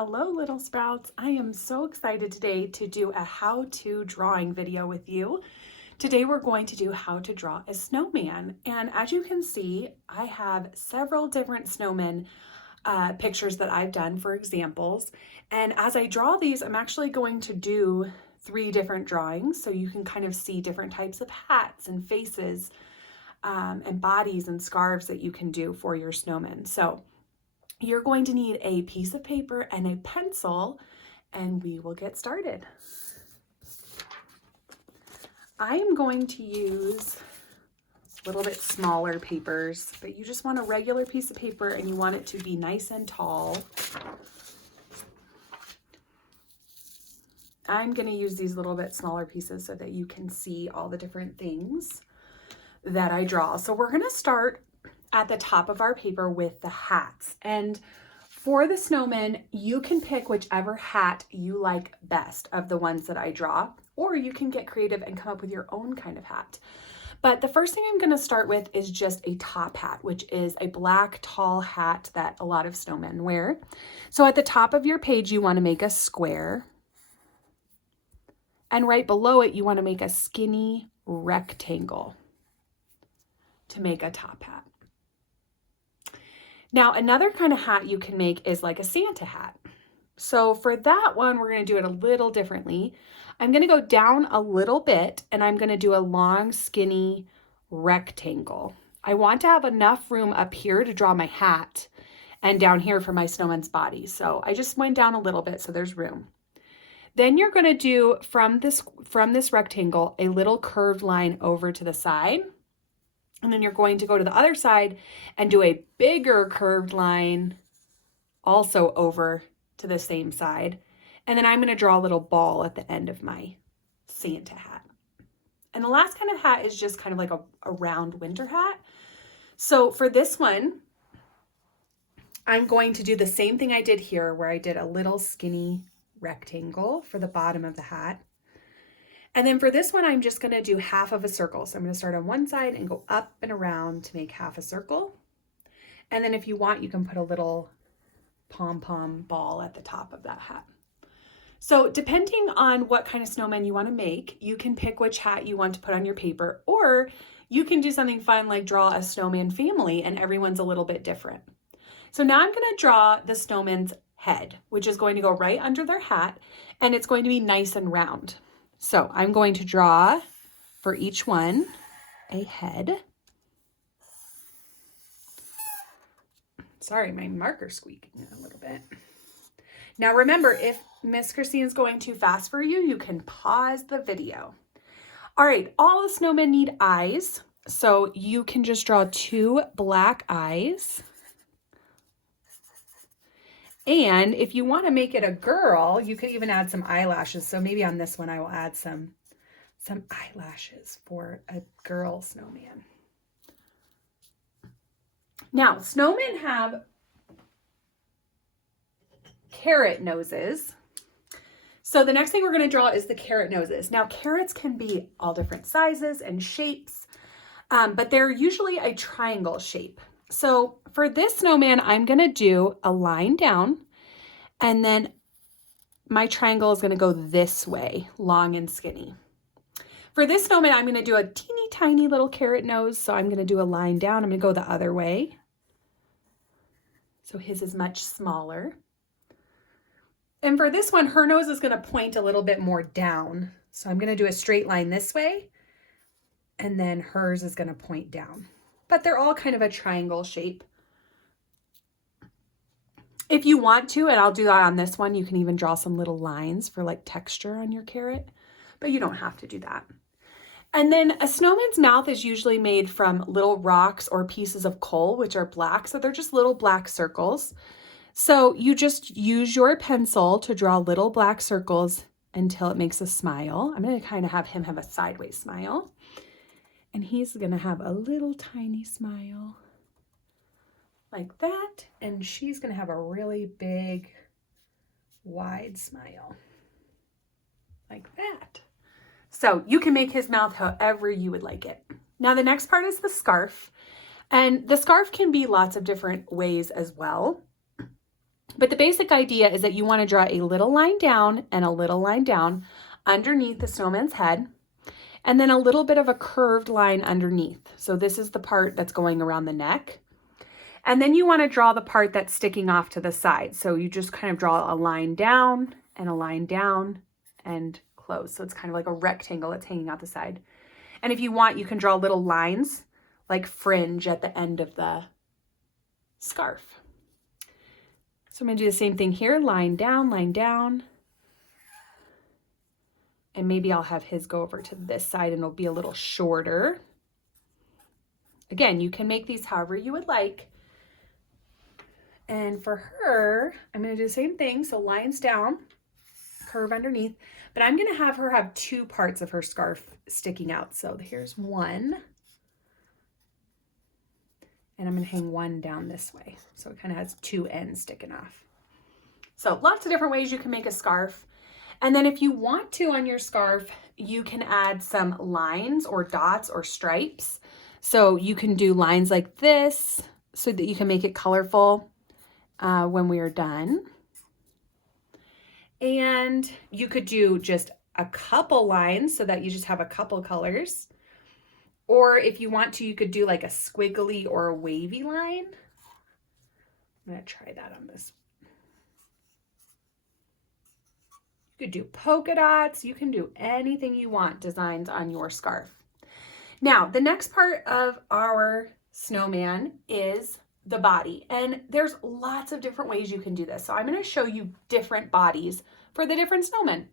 Hello, little sprouts. I am so excited today to do a how-to drawing video with you. Today we're going to do how to draw a snowman. And as you can see, I have several different snowmen pictures that I've done for examples. And as I draw these, I'm actually going to do 3 different drawings so you can kind of see different types of hats and faces and bodies and scarves that you can do for your snowmen. So you're going to need a piece of paper and a pencil, and we will get started. I am going to use a little bit smaller papers, but you just want a regular piece of paper and you want it to be nice and tall. I'm going to use these little bit smaller pieces so that you can see all the different things that I draw. So we're going to start at the top of our paper with the hats. And for the snowman, you can pick whichever hat you like best of the ones that I draw, or you can get creative and come up with your own kind of hat. But the first thing I'm going to start with is just a top hat, which is a black tall hat that a lot of snowmen wear. So at the top of your page, you want to make a square. And right below it, you want to make a skinny rectangle to make a top hat. Now, another kind of hat you can make is like a Santa hat. So for that one, we're going to do it a little differently. I'm going to go down a little bit and I'm going to do a long, skinny rectangle. I want to have enough room up here to draw my hat and down here for my snowman's body. So I just went down a little bit so there's room. Then you're going to do from this rectangle a little curved line over to the side. And then you're going to go to the other side and do a bigger curved line also over to the same side. And then I'm going to draw a little ball at the end of my Santa hat. And the last kind of hat is just kind of like a round winter hat. So for this one, I'm going to do the same thing I did here where I did a little skinny rectangle for the bottom of the hat. And then for this one, I'm just going to do half of a circle. So I'm going to start on one side and go up and around to make half a circle. And then if you want, you can put a little pom-pom ball at the top of that hat. So depending on what kind of snowman you want to make, you can pick which hat you want to put on your paper, or you can do something fun like draw a snowman family and everyone's a little bit different. So now I'm going to draw the snowman's head, which is going to go right under their hat, and it's going to be nice and round. So I'm going to draw for each one a head. Sorry, my marker's squeaking a little bit. Now remember, if Miss Christine's going too fast for you, you can pause the video. All right, all the snowmen need eyes. So you can just draw 2 black eyes. And if you want to make it a girl, you could even add some eyelashes. So maybe on this one, I will add some eyelashes for a girl snowman. Now, snowmen have carrot noses. So the next thing we're going to draw is the carrot noses. Now, carrots can be all different sizes and shapes, but they're usually a triangle shape. So for this snowman, I'm going to do a line down, and then my triangle is going to go this way, long and skinny. For this snowman, I'm going to do a teeny tiny little carrot nose. So I'm going to do a line down. I'm going to go the other way. So his is much smaller. And for this one, her nose is going to point a little bit more down. So I'm going to do a straight line this way, and then hers is going to point down. But they're all kind of a triangle shape. If you want to, and I'll do that on this one, you can even draw some little lines for like texture on your carrot, but you don't have to do that. And then a snowman's mouth is usually made from little rocks or pieces of coal, which are black. So they're just little black circles. So you just use your pencil to draw little black circles until it makes a smile. I'm going to kind of have him have a sideways smile. And he's going to have a little tiny smile like that. And she's going to have a really big, wide smile like that. So you can make his mouth however you would like it. Now the next part is the scarf. And the scarf can be lots of different ways as well. But the basic idea is that you want to draw a little line down and a little line down underneath the snowman's head, and then a little bit of a curved line underneath. So this is the part that's going around the neck. And then you want to draw the part that's sticking off to the side. So you just kind of draw a line down and a line down and close. So it's kind of like a rectangle that's hanging out the side. And if you want, you can draw little lines like fringe at the end of the scarf. So I'm going to do the same thing here, line down, and maybe I'll have his go over to this side and it'll be a little shorter. Again, you can make these however you would like. And for her, I'm going to do the same thing. So lines down, curve underneath, but I'm going to have her have two parts of her scarf sticking out. So here's one, and I'm going to hang one down this way. So it kind of has two ends sticking off. So lots of different ways you can make a scarf. And then if you want to on your scarf, you can add some lines or dots or stripes. So you can do lines like this so that you can make it colorful when we are done. And you could do just a couple lines so that you just have a couple colors. Or if you want to, you could do like a squiggly or a wavy line. I'm going to try that on this. You could do polka dots. You can do anything you want designs on your scarf. Now, the next part of our snowman is the body. And there's lots of different ways you can do this. So I'm going to show you different bodies for the different snowmen.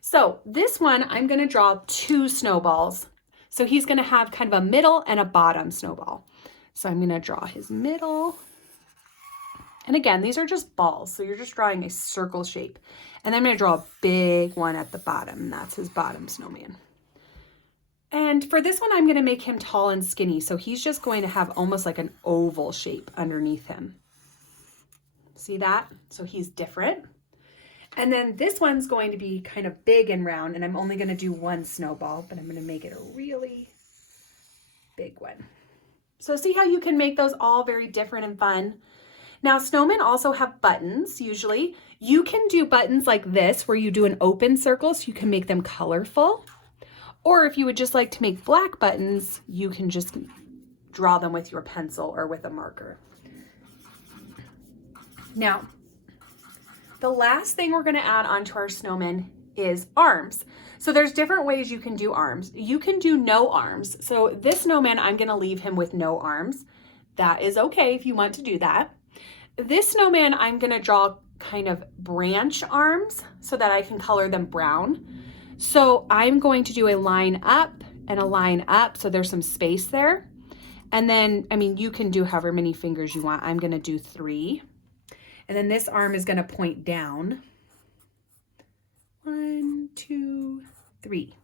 So this one, I'm going to draw two snowballs. So he's going to have kind of a middle and a bottom snowball. So I'm going to draw his middle. And again, these are just balls. So you're just drawing a circle shape. And then I'm going to draw a big one at the bottom. And that's his bottom snowman. And for this one, I'm going to make him tall and skinny. So he's just going to have almost like an oval shape underneath him. See that? So he's different. And then this one's going to be kind of big and round. And I'm only going to do one snowball, but I'm going to make it a really big one. So see how you can make those all very different and fun. Now, snowmen also have buttons, usually. You can do buttons like this, where you do an open circle, so you can make them colorful. Or if you would just like to make black buttons, you can just draw them with your pencil or with a marker. Now, the last thing we're going to add onto our snowman is arms. So there's different ways you can do arms. You can do no arms. So this snowman, I'm going to leave him with no arms. That is okay if you want to do that. This snowman, I'm going to draw kind of branch arms so that I can color them brown. So I'm going to do a line up and a line up, so there's some space there. And then, I mean, you can do however many fingers you want. I'm going to do 3. And then this arm is going to point down. 1, 2, 3.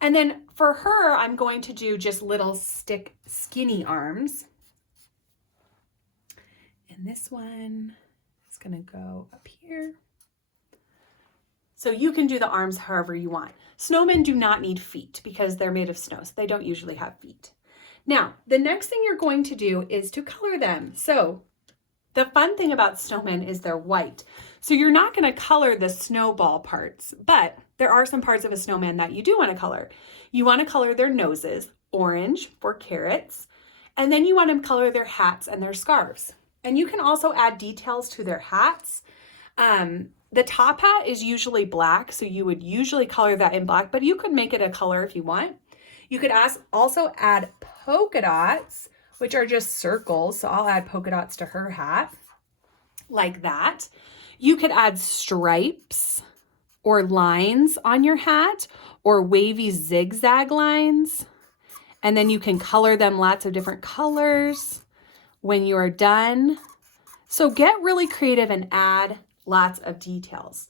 And then for her, I'm going to do just little skinny arms. And this one is going to go up here. So you can do the arms however you want. Snowmen do not need feet because they're made of snow, so they don't usually have feet. Now, the next thing you're going to do is to color them. So the fun thing about snowmen is they're white. So you're not going to color the snowball parts, but there are some parts of a snowman that you do want to color. You want to color their noses, orange for carrots, and then you want to color their hats and their scarves. And you can also add details to their hats. The top hat is usually black, so you would usually color that in black, but you could make it a color if you want. You could also add polka dots, which are just circles. So I'll add polka dots to her hat like that. You could add stripes or lines on your hat or wavy zigzag lines. And then you can color them lots of different colors when you are done. So get really creative and add lots of details.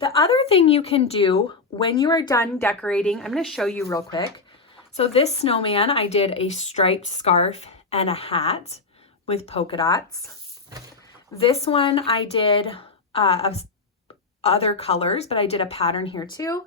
The other thing you can do when you are done decorating, I'm going to show you real quick. So this snowman, I did a striped scarf and a hat with polka dots. This one I did other colors, but I did a pattern here too.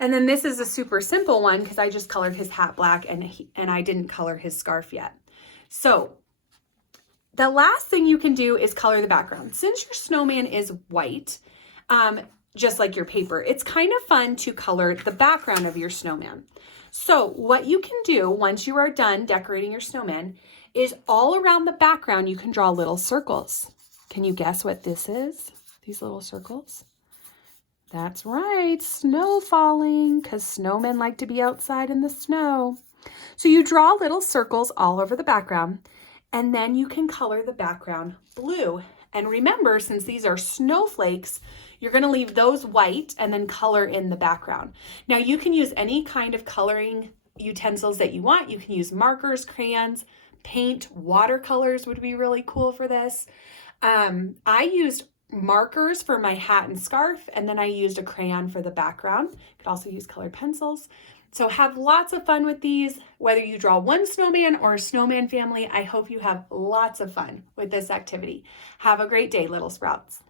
And then this is a super simple one because I just colored his hat black and I didn't color his scarf yet. So The last thing you can do is color the background. Since your snowman is white, just like your paper, it's kind of fun to color the background of your snowman. So what you can do once you are done decorating your snowman is all around the background you can draw little circles. Can you guess what this is? These little circles? That's right, snow falling, because snowmen like to be outside in the snow. So you draw little circles all over the background, and then you can color the background blue. And remember, since these are snowflakes, you're going to leave those white and then color in the background. Now you can use any kind of coloring utensils that you want. You can use markers, crayons, paint, watercolors would be really cool for this. I used markers for my hat and scarf, and then I used a crayon for the background. You could also use colored pencils. So have lots of fun with these, whether you draw one snowman or a snowman family. I hope you have lots of fun with this activity. Have a great day, Little Sprouts.